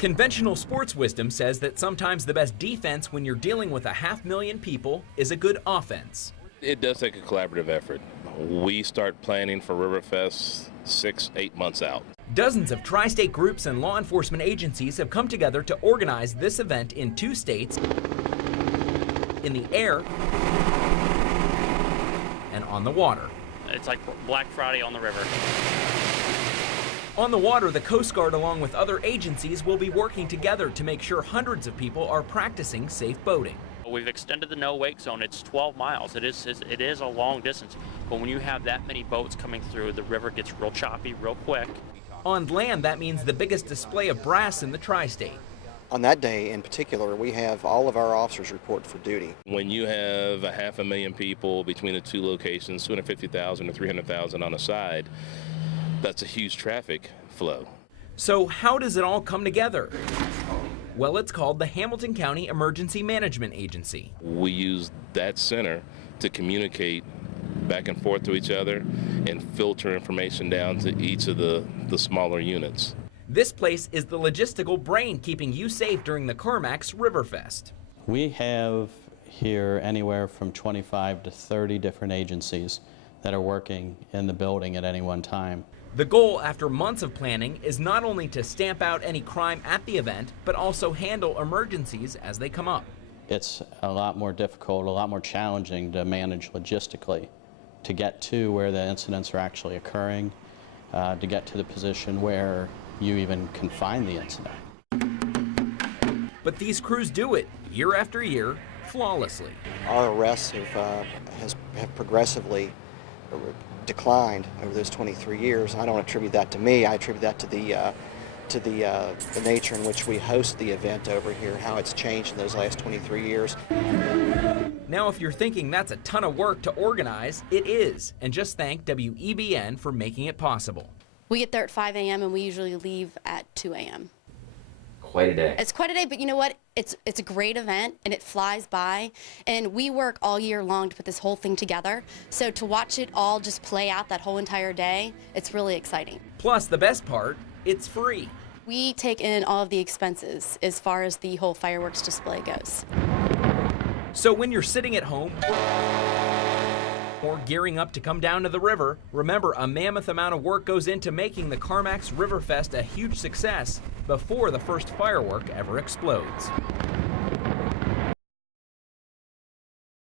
Conventional sports wisdom says that sometimes the best defense when you're dealing with 500,000 people is a good offense. It does take a collaborative effort. We start planning for Riverfest 6-8 months out. Dozens of tri-state groups and law enforcement agencies have come together to organize this event in 2 states, in the air and on the water. It's like Black Friday on the river. On the water, the Coast Guard, along with other agencies, will be working together to make sure hundreds of people are practicing safe boating. We've extended the no-wake zone. It's 12 miles. It is a long distance, but when you have that many boats coming through, the river gets real choppy real quick. On land, that means the biggest display of brass in the tri-state. On that day in particular, we have all of our officers report for duty. When you have 500,000 people between the 2 locations, 250,000 to 300,000 on a side, that's a huge traffic flow. So how does it all come together? Well, it's called the Hamilton County Emergency Management Agency. We use that center to communicate back and forth to each other and filter information down to each of the smaller units. This place is the logistical brain keeping you safe during the CarMax Riverfest. We have here anywhere from 25 to 30 different agencies that are working in the building at any one time. The goal, after months of planning, is not only to stamp out any crime at the event, but also handle emergencies as they come up. It's a lot more difficult, a lot more challenging to manage logistically, to get to where the incidents are actually occurring, to get to the position where you even can find the incident. But these crews do it, year after year, flawlessly. Our arrests have progressively declined over those 23 years. I don't attribute that to me. I attribute that to the nature in which we host the event over here, how it's changed in those last 23 years. Now, if you're thinking that's a ton of work to organize, it is. And just thank WEBN for making it possible. We get there at 5 a.m. and we usually leave at 2 a.m. Quite a day. It's quite a day, but you know what? It's a great event and it flies by, and we work all year long to put this whole thing together. So to watch it all just play out that whole entire day, it's really exciting. Plus, the best part, it's free. We take in all of the expenses as far as the whole fireworks display goes. So when you're sitting at home or gearing up to come down to the river, remember a mammoth amount of work goes into making the CarMax Riverfest a huge success before the first firework ever explodes.